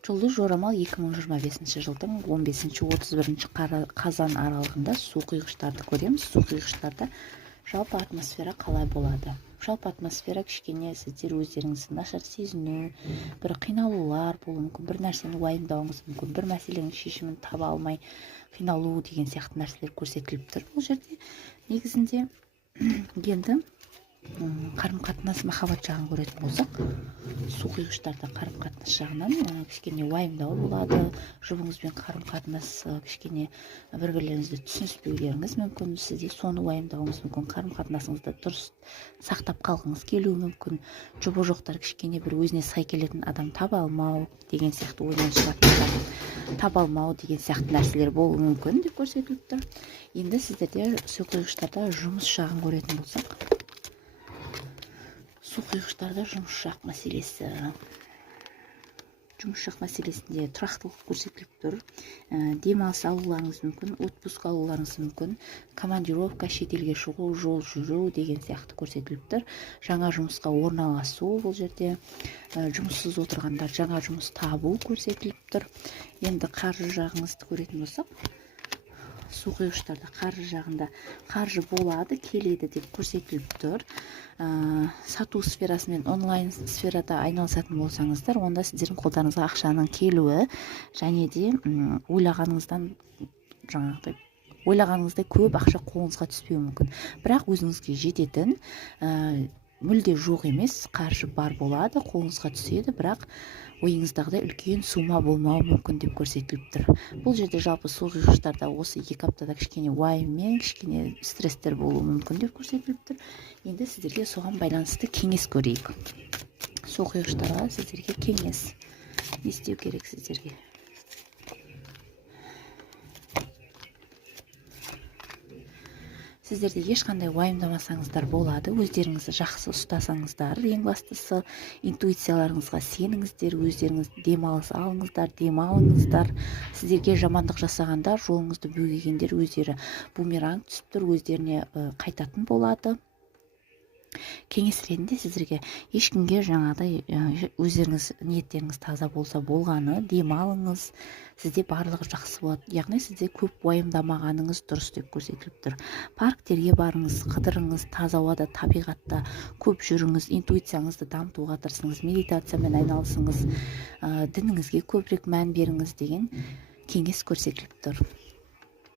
Жұлдыз жорамал 2025 жылдың 15-31 қазан аралығында су құйғыштарды көреміз. Су құйғыштарда жалпы атмосфера қалай болады? Жалпы атмосфера кішкене сіздер өздеріңізді нашар сезіну, бір қиналулар болуы мүмкін, бір нәрсені уайымдауыңыз мүмкін, бір мәселенің шешімін таба алмай қиналу деген сияқты нәрселер көрсетіліп тұр. Бұл жерде негізінде енді қарым-қатынас махаббат жағын көретін болсақ, су құйғыштарда қарым-қатынас жағынан кішкене уайымдау болады, жұбыңызбен қарым-қатынас кішкене бір-бірлеріңізді түсініспеулеріңіз мүмкін, сізде соны уайымдауыңыз мүмкін, қарым-қатынасыңызды дұрыс сақтап қалғыңыз келуі мүмкін, жұбы жоқтар кішкене бір өзіне сай келетін адам таба алмау деген сияқты, ойдан шығатын таба алмау деген сияқты нәрселер болуы мүмкін деп көрсетіліп тұр. Енді сіздерде су құйғыштарда жұмыс жағын көретін болсақ, су құйғыштарда жұмыс жақ мәселесі. Жұмыс жақ мәселесінде тұрақтылық көрсетіліп тұр. Демалыс алуларыңыз мүмкін, отпуск алуларыңыз мүмкін, командировка, шетелге шығу, жол жүру деген сияқты көрсетіліп тұр. Жаңа жұмысқа орналасу, бұл жерде жұмыссыз отырғандар жаңа жұмыс табу көрсетіліп тұр. Енді қаржы жағыңызды көретін болсақ, су құйғыштарда қаржы жағында қаржы болады, келеді деп көрсетіліп тұр. Сату сферасымен онлайн сферада айналысатын болсаңыздар, онда сіздердің қолдарыңызға ақшаның келуі және де ойлағаныңыздай көп ақша қолыңызға түспеуі мүмкін. Бірақ өзіңізге жететін мүлде жоқ емес, қаржы бар болады, қолыңызға түседі, бірақ ойыңыздағыдай үлкен сума болмауы мүмкін деп көрсетіліп тұр. Бұл жерде жалпы су құйғыштарда осы 2 аптада кішкене уайыммен, кішкене стресстер болуы мүмкін деп көрсетіліп тұр. Енді сіздерге соған байланысты кеңес көрейік. Су құйғыштарға сіздерге кеңес. Не істеу керек сіздерге? Сіздерде ешқандай уайымдамасаңыздар болады, өздеріңізді жақсы ұстасаңыздар, ең бастысы интуицияларыңызға сеніңіздер, өздеріңіз демалыс алыңыздар, демалыңыздар. Сіздерге жамандық жасағандар, жолыңызды бөгегендер өздері бумеранг түсіп тұр, өздеріне қайтатын болады. Кеңес ретінде сіздерге ешкімге жаңағыдай өздеріңіз ниеттеріңіз таза болса болғаны, демалыңыз, сізде барлығы жақсы болады. Яғни сізде көп уайымдамағаныңыз дұрыс деп көрсетіліп тұр. Парктерге барыңыз, қыдырыңыз, таза ауада, табиғатта көп жүріңіз, интуицияңызды дамытуға тырысыңыз, медитациямен айналысыңыз, дініңізге көбірек мән беріңіз деген кеңес көрсетіліп тұр.